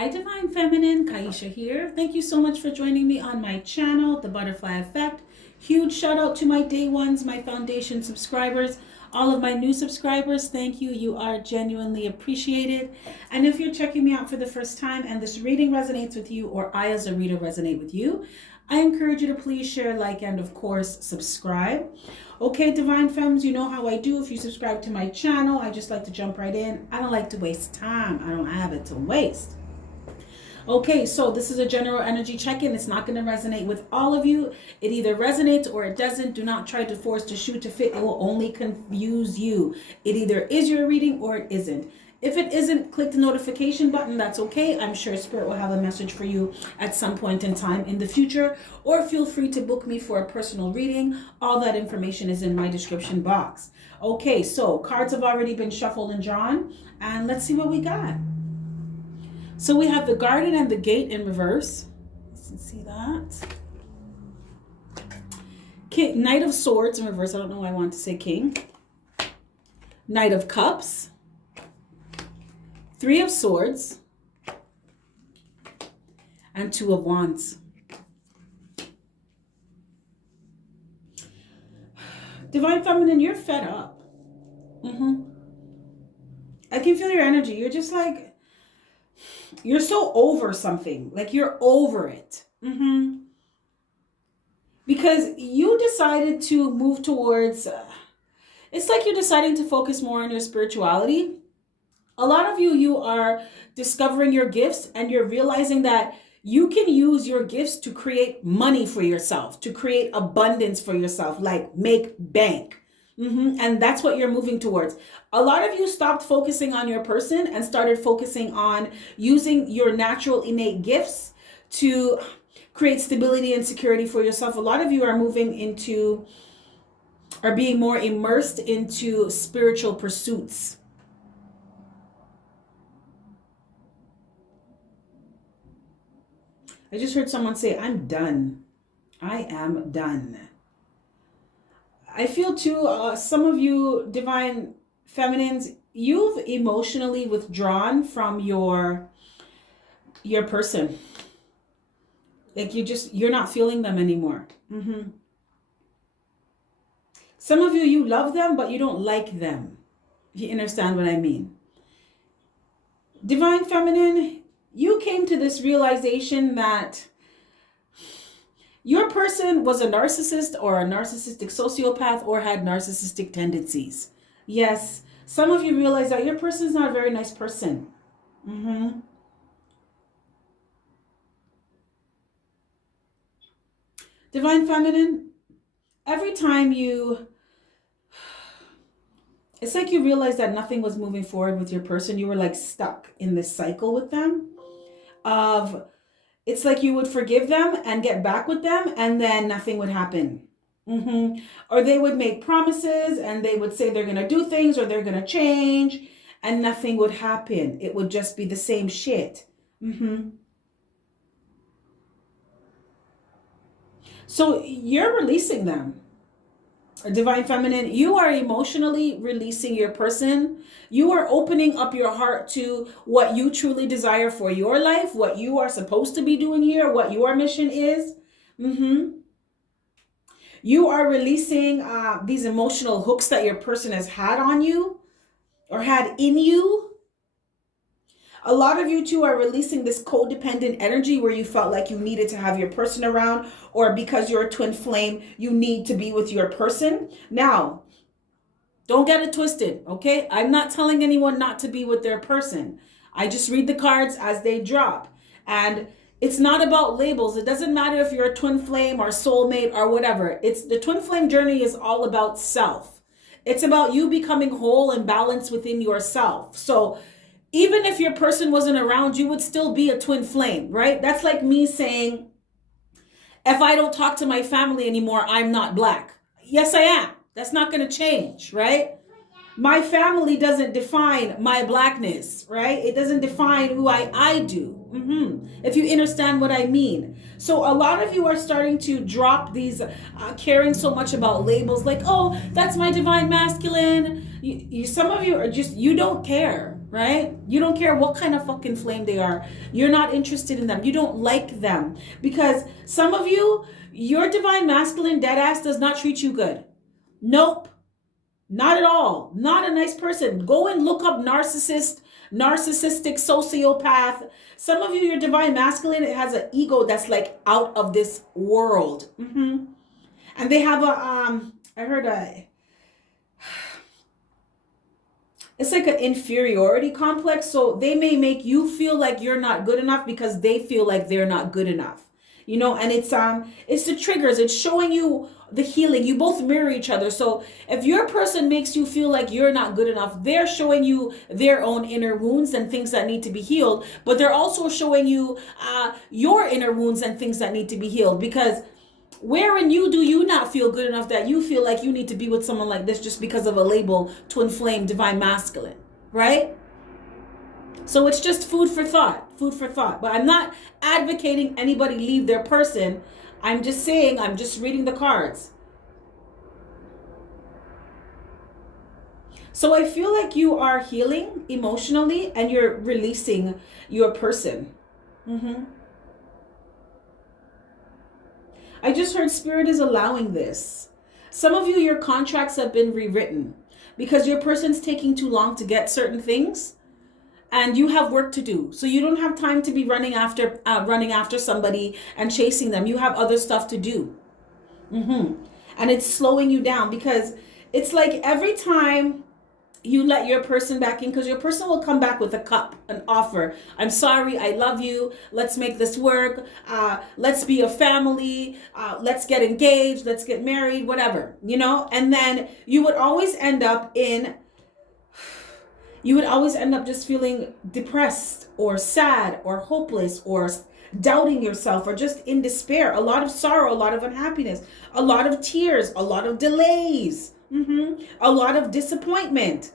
Hi, Divine Feminine. Kaisha here. Thank you so much for joining me on my channel, The Butterfly Effect. Huge shout out to my day ones, my foundation subscribers, all of my new subscribers. Thank you. You are genuinely appreciated. And if you're checking me out for the first time and this reading resonates with you, or I as a reader resonate with you, I encourage you to please share, like, and of course, subscribe. Okay, Divine Femmes, you know how I do. If you subscribe to my channel, I just like to jump right in. I don't like to waste time. I don't have it to waste. Okay, so this is a general energy check-in. It's not going to resonate with all of you. It either resonates or it doesn't. Do not try to force the shoe to fit. It will only confuse you. It either is your reading or it isn't. If it isn't, click the notification button. That's okay. I'm sure Spirit will have a message for you at some point in time in the future. Or feel free to book me for a personal reading. All that information is in my description box. Okay, so cards have already been shuffled and drawn. And let's see what we got. So we have the Garden and the Gate in reverse. You can see that. King, Knight of Swords in reverse. I don't know why I want to say King. Knight of Cups. Three of Swords. And Two of Wands. Divine Feminine, you're fed up. I can feel your energy. You're just like, you're so over something. Like you're over it. Because you decided to move towards, it's like you're deciding to focus more on your spirituality. A lot of you are discovering your gifts and you're realizing that you can use your gifts to create money for yourself, to create abundance for yourself, like make bank. And that's what you're moving towards. A lot of you stopped focusing on your person and started focusing on using your natural innate gifts to create stability and security for yourself. A lot of you are moving into, are being more immersed into spiritual pursuits. I just heard someone say, I'm done. I am done. I feel too, some of you Divine Feminines, you've emotionally withdrawn from your person. Like you're not feeling them anymore. Some of you love them, but you don't like them. If you understand what I mean. Divine Feminine, you came to this realization that your person was a narcissist or a narcissistic sociopath or had narcissistic tendencies. Yes, some of you realize that your person is not a very nice person. Divine Feminine, every time it's like you realize that nothing was moving forward with your person. You were like stuck in this cycle with them of, it's like you would forgive them and get back with them and then nothing would happen. Or they would make promises and they would say they're going to do things or they're going to change and nothing would happen. It would just be the same shit. So you're releasing them. Divine Feminine, you are emotionally releasing your person. You are opening up your heart to what you truly desire for your life, what you are supposed to be doing here, what your mission is. You are releasing these emotional hooks that your person has had on you or had in you. A lot of you too are releasing this codependent energy where you felt like you needed to have your person around, or because you're a twin flame, you need to be with your person. Now, don't get it twisted, okay? I'm not telling anyone not to be with their person. I just read the cards as they drop. And it's not about labels. It doesn't matter if you're a twin flame or soulmate or whatever. It's the twin flame journey is all about self. It's about you becoming whole and balanced within yourself. So even if your person wasn't around, you would still be a twin flame, right? That's like me saying, if I don't talk to my family anymore, I'm not Black. Yes, I am. That's not going to change, right? My family doesn't define my Blackness, right? It doesn't define who I do. If you understand what I mean. So a lot of you are starting to drop these, caring so much about labels like, oh, that's my divine masculine. Some of you are just, you don't care. right? You don't care what kind of fucking flame they are. You're not interested in them. You don't like them. Because some of you, your divine masculine dead ass does not treat you good. Nope. Not at all. Not a nice person. Go and look up narcissistic sociopath. Some of you, your divine masculine, it has an ego that's like out of this world. And they have it's like an inferiority complex. So they may make you feel like you're not good enough because they feel like they're not good enough. You know, and it's the triggers. It's showing you the healing. You both mirror each other. So if your person makes you feel like you're not good enough, they're showing you their own inner wounds and things that need to be healed. But they're also showing you your inner wounds and things that need to be healed. Because where in you do you not feel good enough that you feel like you need to be with someone like this just because of a label, twin flame, divine masculine, right? So it's just food for thought. But I'm not advocating anybody leave their person. I'm just saying, I'm just reading the cards. So I feel like you are healing emotionally and you're releasing your person. I just heard Spirit is allowing this. Some of you, your contracts have been rewritten because your person's taking too long to get certain things. And you have work to do. So you don't have time to be running after somebody and chasing them. You have other stuff to do. And it's slowing you down because it's like every time you let your person back in, because your person will come back with a cup, an offer. I'm sorry, I love you. Let's make this work. Let's be a family. Let's get engaged. Let's get married, whatever, you know? And then you would always end up just feeling depressed or sad or hopeless or doubting yourself or just in despair. A lot of sorrow, a lot of unhappiness, a lot of tears, a lot of delays, a lot of disappointment.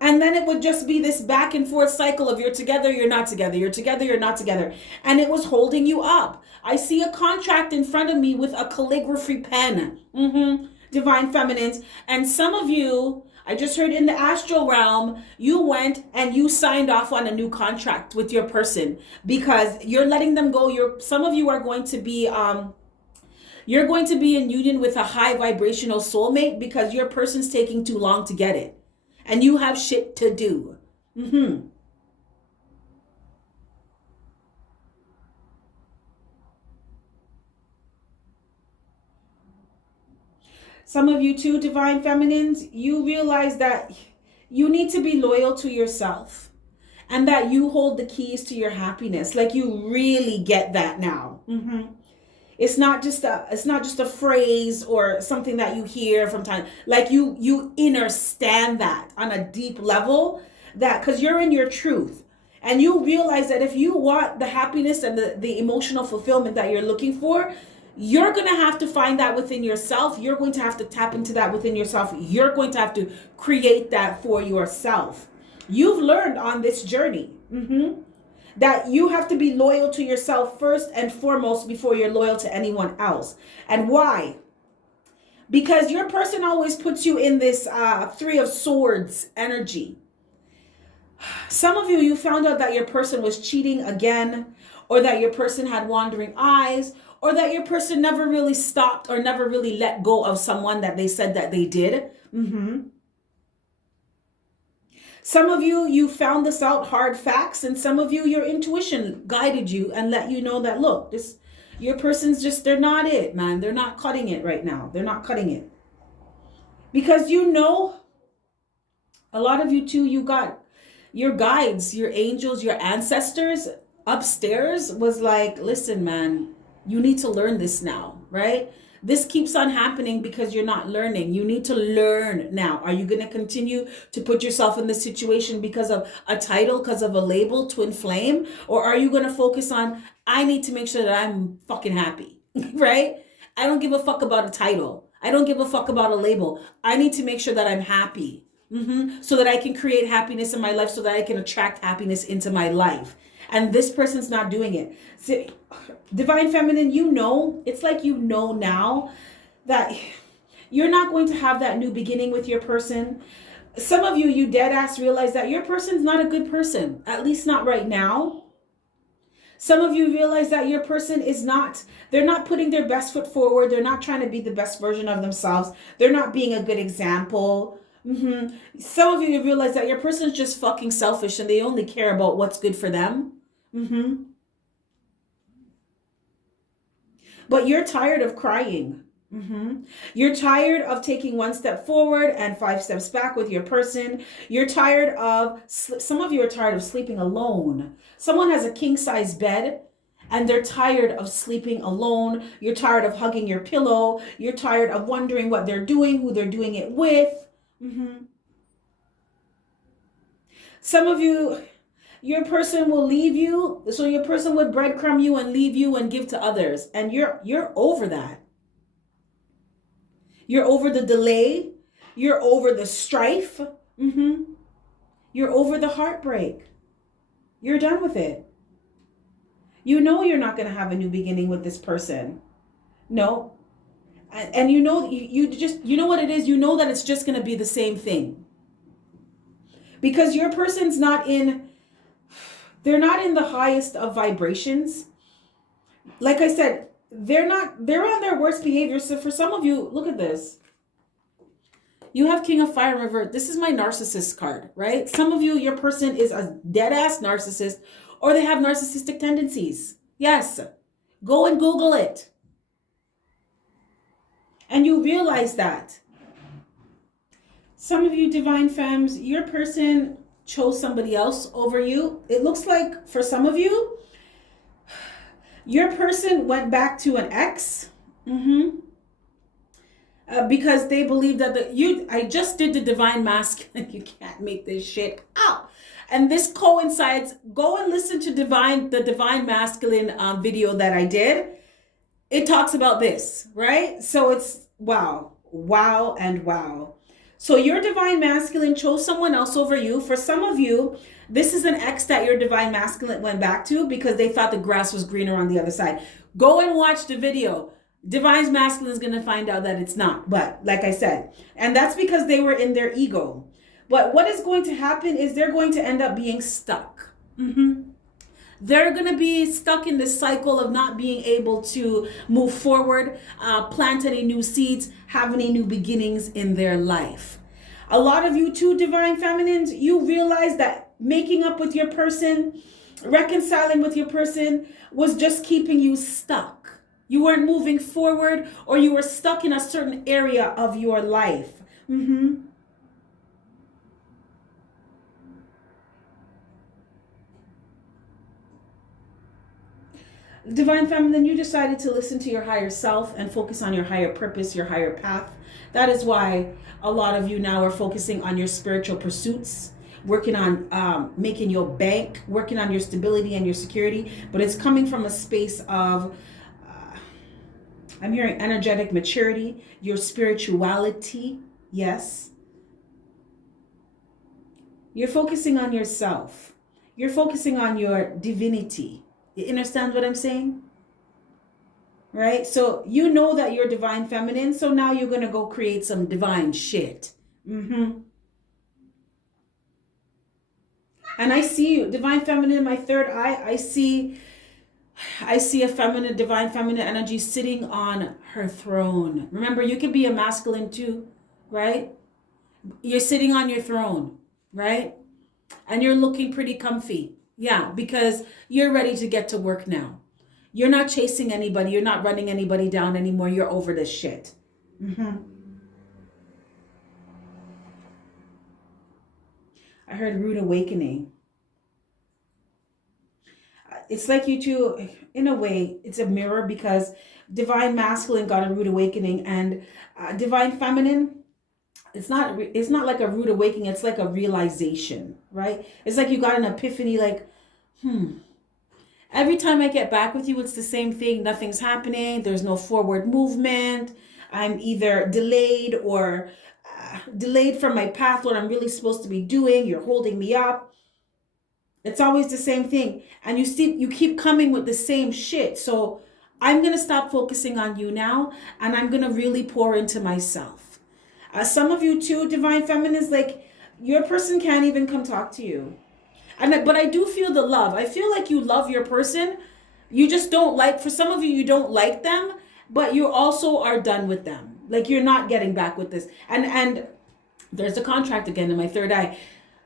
And then it would just be this back and forth cycle of you're together, you're not together, you're together, you're not together. And it was holding you up. I see a contract in front of me with a calligraphy pen. Divine feminines. And some of you, I just heard in the astral realm, you went and you signed off on a new contract with your person because you're letting them go. Some of you are going to be you're going to be in union with a high vibrational soulmate because your person's taking too long to get it. And you have shit to do. Some of you too, divine feminines, you realize that you need to be loyal to yourself and that you hold the keys to your happiness. Like you really get that now. It's not just a phrase or something that you hear from time. Like you understand that on a deep level, that because you're in your truth. And you realize that if you want the happiness and the emotional fulfillment that you're looking for, you're going to have to find that within yourself. You're going to have to tap into that within yourself. You're going to have to create that for yourself. You've learned on this journey that you have to be loyal to yourself first and foremost before you're loyal to anyone else. And why? Because your person always puts you in this Three of Swords energy. Some of you found out that your person was cheating again, or that your person had wandering eyes, or that your person never really stopped or never really let go of someone that they said that they did. Some of you found this out, hard facts, and some of you, your intuition guided you and let you know that, look, your person's just, they're not it, man. They're not cutting it right now. They're not cutting it. Because a lot of you too, you got your guides, your angels, your ancestors upstairs was like, listen, man, you need to learn this now, right? This keeps on happening because you're not learning. You need to learn now. Are you going to continue to put yourself in this situation because of a title, because of a label, twin flame? Or are you going to focus on, I need to make sure that I'm fucking happy, right? I don't give a fuck about a title. I don't give a fuck about a label. I need to make sure that I'm happy so that I can create happiness in my life, so that I can attract happiness into my life. And this person's not doing it. See, divine feminine, it's like now that you're not going to have that new beginning with your person. Some of you, you dead ass realize that your person's not a good person, at least not right now. Some of you realize that your person is not, they're not putting their best foot forward. They're not trying to be the best version of themselves. They're not being a good example. Some of you realize that your person is just fucking selfish and they only care about what's good for them. But you're tired of crying. You're tired of taking one step forward and 5 steps back with your person. You're tired of, some of you are tired of sleeping alone. Someone has a king size bed and they're tired of sleeping alone. You're tired of hugging your pillow. You're tired of wondering what they're doing, who they're doing it with. Some of you, your person will leave you. So your person would breadcrumb you and leave you and give to others. And you're over that. You're over the delay. You're over the strife. You're over the heartbreak. You're done with it. You know you're not going to have a new beginning with this person. No. And you know, you know what it is? You know that it's just going to be the same thing. Because your person's not in, they're not in the highest of vibrations. Like I said, they're on their worst behavior. So for some of you, look at this. You have King of Fire River. This is my narcissist card, right? Some of you, your person is a dead ass narcissist or they have narcissistic tendencies. Yes. Go and Google it. And you realize that. Some of you divine femmes, your person chose somebody else over you. It looks like for some of you, your person went back to an ex. Because they believe that I just did the divine masculine. You can't make this shit up. And this coincides. Go and listen to the divine masculine video that I did. It talks about this, right? So it's wow, and wow. So your divine masculine chose someone else over you. For some of you, this is an ex that your divine masculine went back to because they thought the grass was greener on the other side. Go and watch the video. Divine masculine is going to find out that it's not. But like I said, and that's because they were in their ego. But what is going to happen is they're going to end up being stuck. They're going to be stuck in this cycle of not being able to move forward, plant any new seeds, have any new beginnings in their life. A lot of you too, divine feminines, you realize that making up with your person, reconciling with your person was just keeping you stuck. You weren't moving forward or you were stuck in a certain area of your life. Divine feminine, you decided to listen to your higher self and focus on your higher purpose, your higher path. That is why a lot of you now are focusing on your spiritual pursuits, working on making your bank, working on your stability and your security. But it's coming from a space of, I'm hearing energetic maturity, your spirituality. Yes. You're focusing on yourself. You're focusing on your divinity. You understand what I'm saying? Right? So you know that you're divine feminine. So now you're going to go create some divine shit. And I see you, divine feminine, in my third eye. I see a feminine, divine feminine energy sitting on her throne. Remember, you can be a masculine too, right? You're sitting on your throne, right? And you're looking pretty comfy. Yeah, because you're ready to get to work now. You're not chasing anybody. You're not running anybody down anymore. You're over this shit. I heard rude awakening. It's like you two, in a way, it's a mirror because divine masculine got a rude awakening and divine feminine, it's not like a rude awakening. It's like a realization, right? It's like you got an epiphany, like, every time I get back with you, it's the same thing. Nothing's happening. There's no forward movement. I'm either delayed or delayed from my path, what I'm really supposed to be doing. You're holding me up. It's always the same thing. And you keep coming with the same shit. So I'm going to stop focusing on you now. And I'm going to really pour into myself. Some of you too, divine feminines, like Your person can't even come talk to you. But I do feel the love. I feel like you love your person. You just don't like, for some of you, you don't like them, but you also are done with them. Like you're not getting back with this. And there's a contract again in my third eye.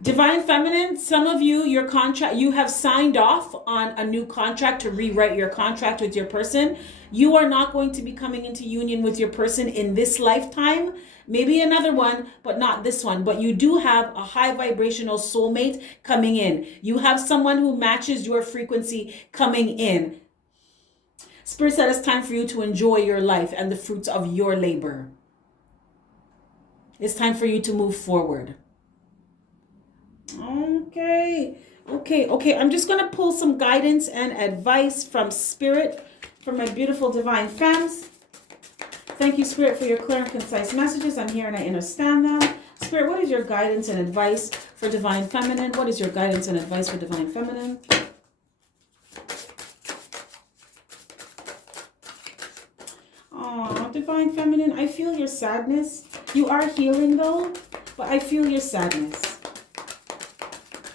Divine Feminine, some of you, your contract, you have signed off on a new contract to rewrite your contract with your person. You are not going to be coming into union with your person in this lifetime. Maybe another one, but not this one. But you do have a high vibrational soulmate coming in. You have someone who matches your frequency coming in. Spirit said it's time for you to enjoy your life and the fruits of your labor. It's time for you to move forward. Okay. I'm just going to pull some guidance and advice from Spirit for my beautiful divine femmes. Thank you, Spirit, for your clear and concise messages. I'm here and I understand them. Spirit, what is your guidance and advice for divine feminine? What is your guidance and advice for divine feminine? Oh, divine feminine, I feel your sadness. You are healing though, but I feel your sadness.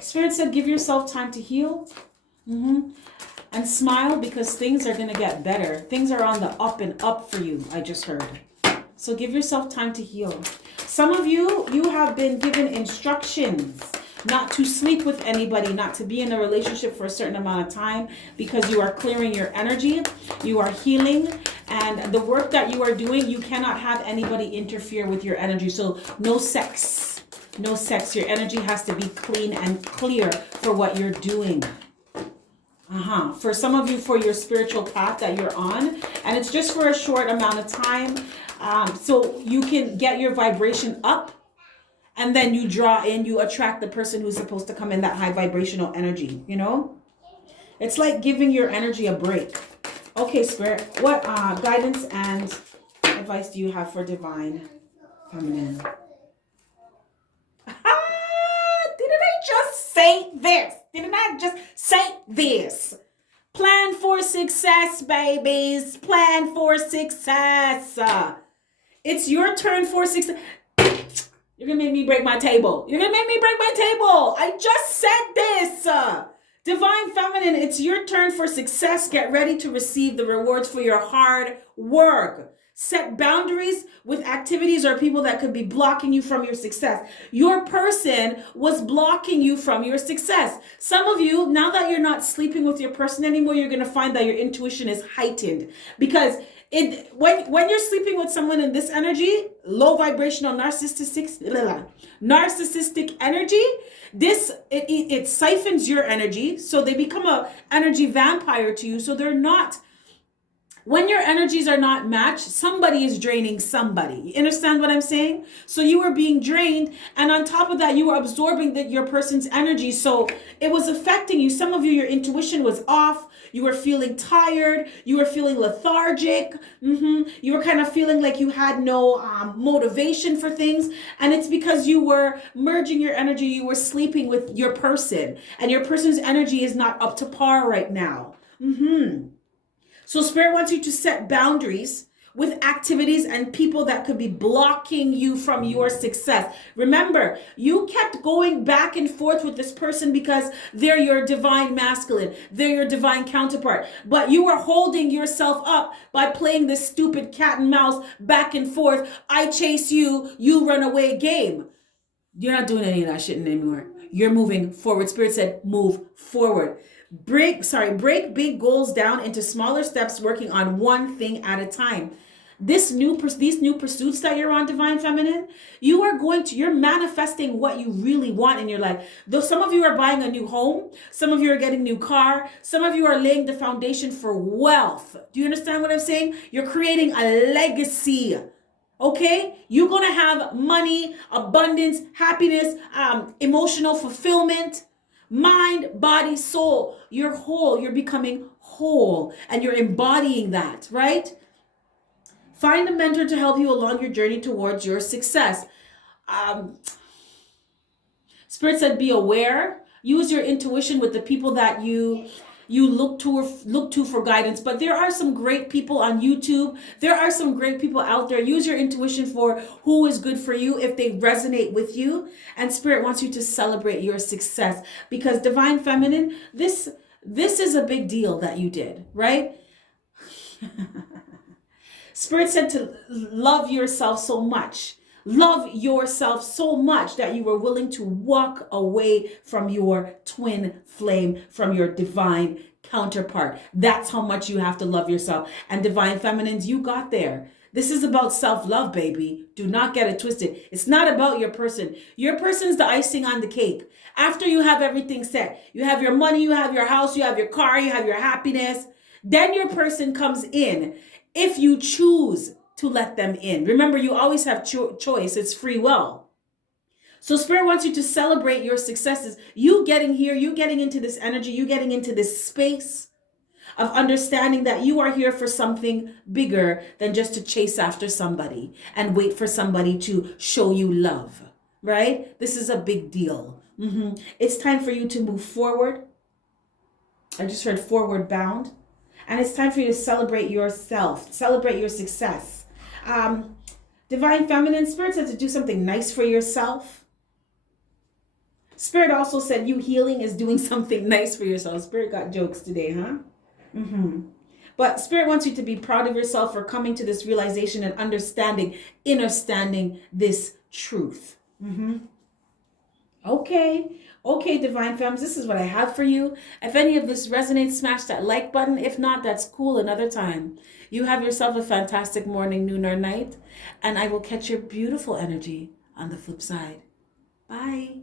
Spirit said, give yourself time to heal. And smile because things are going to get better. Things are on the up and up for you, I just heard. So give yourself time to heal. Some of you, you have been given instructions not to sleep with anybody, not to be in a relationship for a certain amount of time because you are clearing your energy, you are healing, and the work that you are doing, you cannot have anybody interfere with your energy. So no sex. No sex. Your energy has to be clean and clear for what you're doing. For some of you, for your spiritual path that you're on, and it's just for a short amount of time, so you can get your vibration up, and then you draw in, you attract the person who's supposed to come in that high vibrational energy, you know? It's like giving your energy a break. Okay, Spirit, what guidance and advice do you have for divine feminine? Didn't I just say this? Didn't I just say this? Plan for success, babies. Plan for success. It's your turn for success. You're going to make me break my table. You're going to make me break my table. I just said this. Divine Feminine, it's your turn for success. Get ready to receive the rewards for your hard work. Set boundaries with activities or people that could be blocking you from your success. Your person was blocking you from your success. Some of you, now that you're not sleeping with your person anymore, you're going to find that your intuition is heightened. Because when you're sleeping with someone in this energy, low vibrational narcissistic energy, it siphons your energy. So they become a energy vampire to you. So they're not. When your energies are not matched, somebody is draining somebody. You understand what I'm saying? So you were being drained, and on top of that, you were absorbing your person's energy. So it was affecting you. Some of you, your intuition was off. You were feeling tired. You were feeling lethargic. You were kind of feeling like you had no motivation for things. And it's because you were merging your energy. You were sleeping with your person, and your person's energy is not up to par right now. So Spirit wants you to set boundaries with activities and people that could be blocking you from your success. Remember, you kept going back and forth with this person because they're your divine masculine. They're your divine counterpart. But you were holding yourself up by playing this stupid cat and mouse back and forth. I chase you, you run away game. You're not doing any of that shit anymore. You're moving forward. Spirit said, move forward. Break big goals down into smaller steps, working on one thing at a time. These new pursuits that you're on, Divine Feminine, you're manifesting what you really want in your life. Though some of you are buying a new home, some of you are getting a new car, some of you are laying the foundation for wealth. Do you understand what I'm saying? You're creating a legacy. Okay, you're gonna have money, abundance, happiness, emotional fulfillment. Mind, body, soul. You're whole. You're becoming whole. And you're embodying that, right? Find a mentor to help you along your journey towards your success. Spirit said, be aware. Use your intuition with the people that you you look to for guidance. But there are some great people on YouTube. There are some great people out there. Use your intuition for who is good for you if they resonate with you. And Spirit wants you to celebrate your success, because Divine Feminine, this is a big deal that you did, right? Spirit said to love yourself so much. Love yourself so much that you were willing to walk away from your twin flame, from your divine counterpart. That's how much you have to love yourself. And Divine Feminines, you got there. This is about self-love, baby. Do not get it twisted. It's not about your person. Your person's the icing on the cake. After you have everything set, you have your money, you have your house, you have your car, you have your happiness, then your person comes in. If you choose to let them in. Remember, you always have choice. It's free will. So Spirit wants you to celebrate your successes. You getting here, you getting into this energy, you getting into this space of understanding that you are here for something bigger than just to chase after somebody and wait for somebody to show you love, right? This is a big deal. It's time for you to move forward. I just heard forward bound. And it's time for you to celebrate yourself, celebrate your success. Divine Feminine, Spirit said to do something nice for yourself. Spirit also said you healing is doing something nice for yourself. Spirit got jokes today, huh? But Spirit wants you to be proud of yourself for coming to this realization and understanding this truth. Okay, Divine Femmes, this is what I have for you. If any of this resonates, smash that like button. If not, that's cool, another time. You have yourself a fantastic morning, noon, or night, and I will catch your beautiful energy on the flip side. Bye.